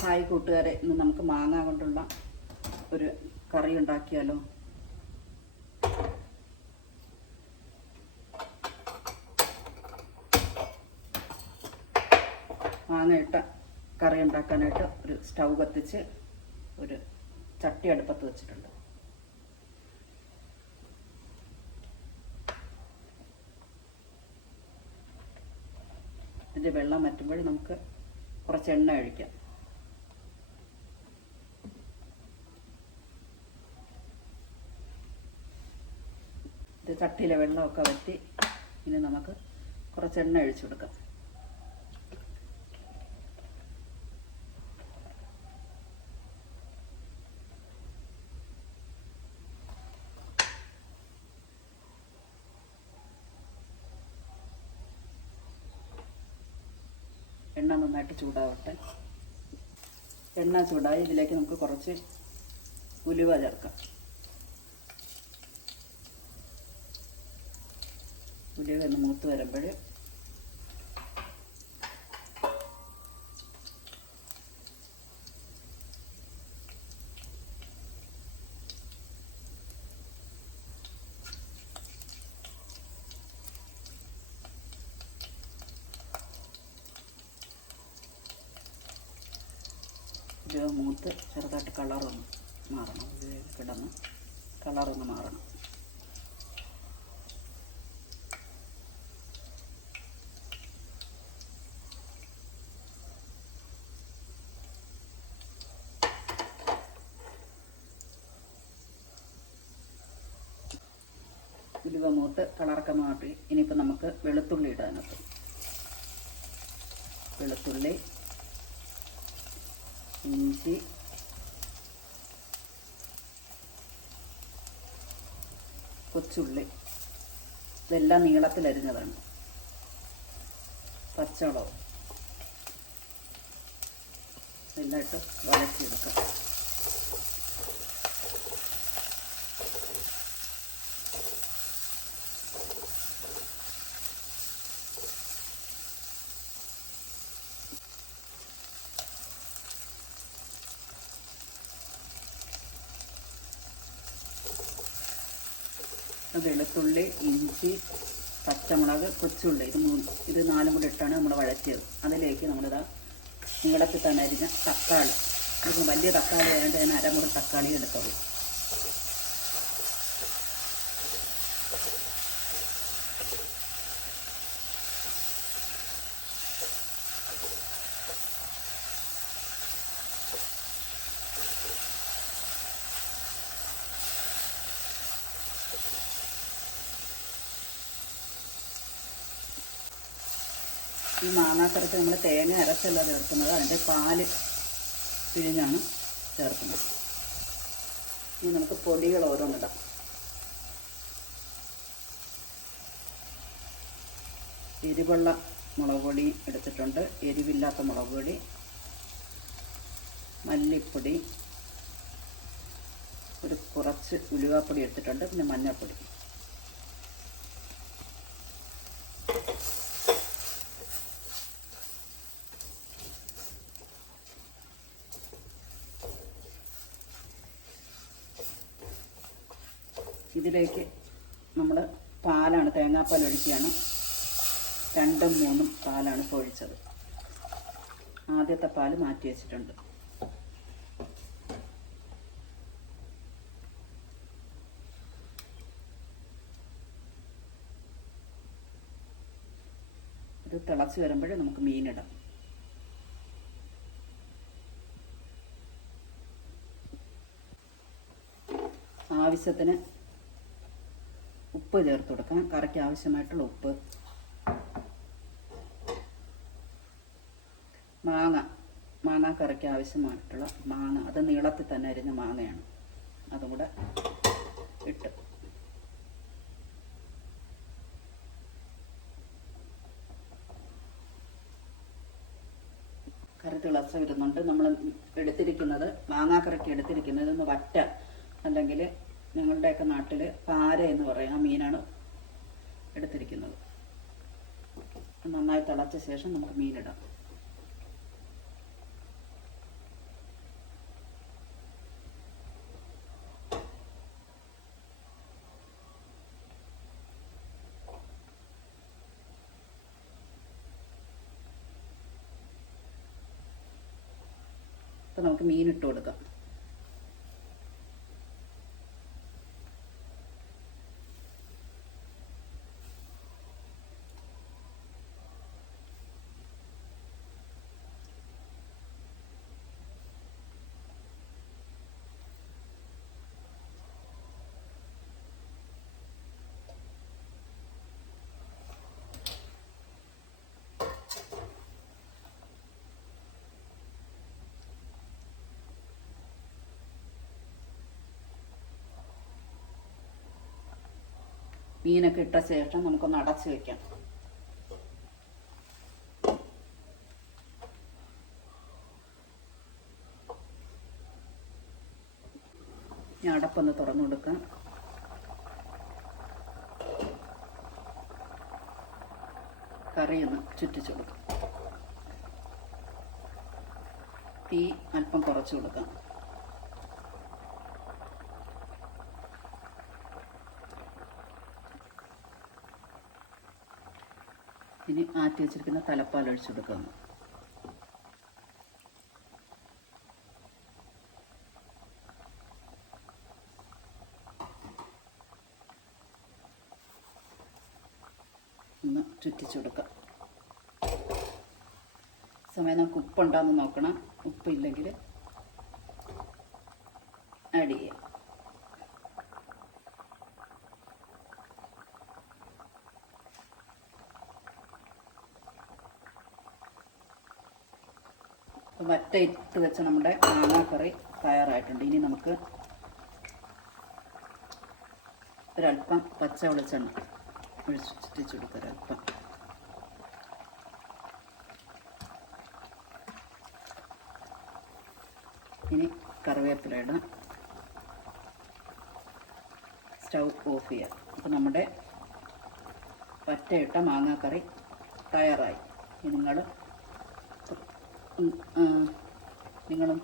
Hi കൂട്ടുകാരെ ഇന്ന് നമുക്ക് മാങ്ങ കൊണ്ടുള്ള ഒരു കറി ഉണ്ടാക്കിയാലോ? മാങ്ങ ഇട്ട കറി ഉണ്ടാക്കാനായിട്ട് ഒരു സ്റ്റൗ കത്തിച്ച് ഒരു ചട്ടി അടുപ്പത്ത് വെച്ചിട്ടുണ്ട്. ഇതിന്റെ വെള്ളം വറ്റുമ്പോൾ നമുക്ക് കുറച്ച് എണ്ണ ഒഴിക്കാം. ചട്ടിയിലെ വെള്ളമൊക്കെ വറ്റി ഇനി നമുക്ക് കുറച്ച് എണ്ണ ഒഴിച്ചു കൊടുക്കാം. എണ്ണ നന്നായിട്ട് ചൂടാവട്ടെ. എണ്ണ ചൂടായി ഇതിലേക്ക് നമുക്ക് കുറച്ച് ഉലുവ ചേർക്കാം. ഉലുവ ഒന്ന് മൂത്ത് വരുമ്പോൾ മൂത്ത് ചെറുതായിട്ട് കളറൊന്ന് മാറണം. ഇത് കിടന്ന് കളറൊന്ന് മാറണം. ഉലുവ മൂത്ത് കളറൊക്കെ മാറ്റി ഇനിയിപ്പോൾ നമുക്ക് വെളുത്തുള്ളി ഇടാനൊക്കെ വെളുത്തുള്ളി ഇഞ്ചി കൊച്ചുള്ളി. ഇതെല്ലാം നീളത്തിലരിഞ്ഞതാണ്. പച്ചമുളക്. ഇതെല്ലാം ഇട്ട് വഴറ്റിയെടുക്കാം. വെളുത്തുള്ളി ഇഞ്ചി പച്ചമുളക് കൊച്ചുള്ളി. ഇത് മൂന്ന് ഇത് നാലും കൂടി ഇട്ടാണ് നമ്മൾ വഴറ്റിയത്. അതിലേക്ക് നമ്മളിതാ നീളത്തിൽ തന്നെ അരിഞ്ഞ തക്കാളി. ഇത് വലിയ തക്കാളി ആയതുകൊണ്ട് ഞാൻ അരമുറി തക്കാളി എടുത്തോളൂ. ഈ മാങ്ങാക്കറക്ക് നമ്മൾ തേങ്ങ അരച്ചല്ല ചേർക്കുന്നത്. അതിന്റെ പാൽ പിഴിഞ്ഞാണ് ചേർക്കുന്നത്. ഇനി നമുക്ക് പൊടികൾ ഓരോന്നിടാം എരിവുള്ള മുളക് പൊടി എടുത്തിട്ടുണ്ട്. എരിവില്ലാത്ത മുളക് പൊടി മല്ലിപ്പൊടി ഒരു കുറച്ച് ഉലുവാപ്പൊടി എടുത്തിട്ടുണ്ട്. പിന്നെ മഞ്ഞൾപ്പൊടി. ഇതിലേക്ക് നമ്മൾ പാലാണ് തേങ്ങാപ്പാൽ ഒഴിക്കുകയാണ്. രണ്ടും മൂന്നും പാലാണ് ഇപ്പോൾ ഒഴിച്ചത് ആദ്യത്തെ പാൽ മാറ്റി വെച്ചിട്ടുണ്ട്. ഇത് തിളച്ച് വരുമ്പോഴേ നമുക്ക് മീനിടാം. ആവശ്യത്തിന് ഉപ്പ് ചേർത്ത് കൊടുക്കാം കറിക്ക് ആവശ്യമായിട്ടുള്ള ഉപ്പ്. മാങ്ങ. മാങ്ങ കറിക്ക് ആവശ്യമായിട്ടുള്ള മാങ്ങ. അത് നീളത്തിൽ തന്നെ അരിഞ്ഞ മാങ്ങയാണ്. അതും കൂടെ ഇട്ട്. കറി തിളച്ച വരുന്നുണ്ട്. നമ്മൾ എടുത്തിരിക്കുന്നത് മാങ്ങാക്കറിക്ക് എടുത്തിരിക്കുന്നത് വറ്റ. അല്ലെങ്കിൽ ഞങ്ങളുടെയൊക്കെ നാട്ടിൽ പാര എന്ന് പറയും. ആ മീനാണ് എടുത്തിരിക്കുന്നത്. നന്നായി തിളച്ച ശേഷം നമുക്ക് മീനിടാം. അപ്പൊ നമുക്ക് മീൻ ഇട്ട് കൊടുക്കാം. മീനൊക്കെ ഇട്ട ശേഷം നമുക്കൊന്ന് അടച്ചു വെക്കാം. ഞാൻ അടപ്പൊന്ന് തുറന്നു കൊടുക്കാം. കറിയൊന്ന് ചുറ്റിച്ചു കൊടുക്കാം. തീ അല്പം കുറച്ചു കൊടുക്കാം. ഇനി ആറ്റി വെച്ചിരിക്കുന്ന തലപ്പാൽ ഒഴിച്ചു കൊടുക്കാം. ഒന്ന് ചുറ്റിച്ചു കൊടുക്കാം. സമയം നമുക്ക് ഉപ്പുണ്ടാന്ന് നോക്കണം. ഉപ്പില്ലെങ്കിൽ ആഡ് ചെയ്യാം. വറ്റ ഇട്ട് വെച്ച നമ്മുടെ മാങ്ങാക്കറി തയ്യാറായിട്ടുണ്ട്. ഇനി നമുക്ക് ഒരല്പം പച്ച വെളിച്ചെണ്ണ ഒഴിച്ച് ചുറ്റിച്ച് കൊടുക്കുക ഒരല്പം ഇനി കറിവേപ്പില ഇടാം സ്റ്റൗ ഓഫ് ചെയ്യാം. അപ്പോൾ നമ്മുടെ വറ്റയിട്ട മാങ്ങാക്കറി തയ്യാറായി. ഇനി നിങ്ങൾ നിങ്ങളും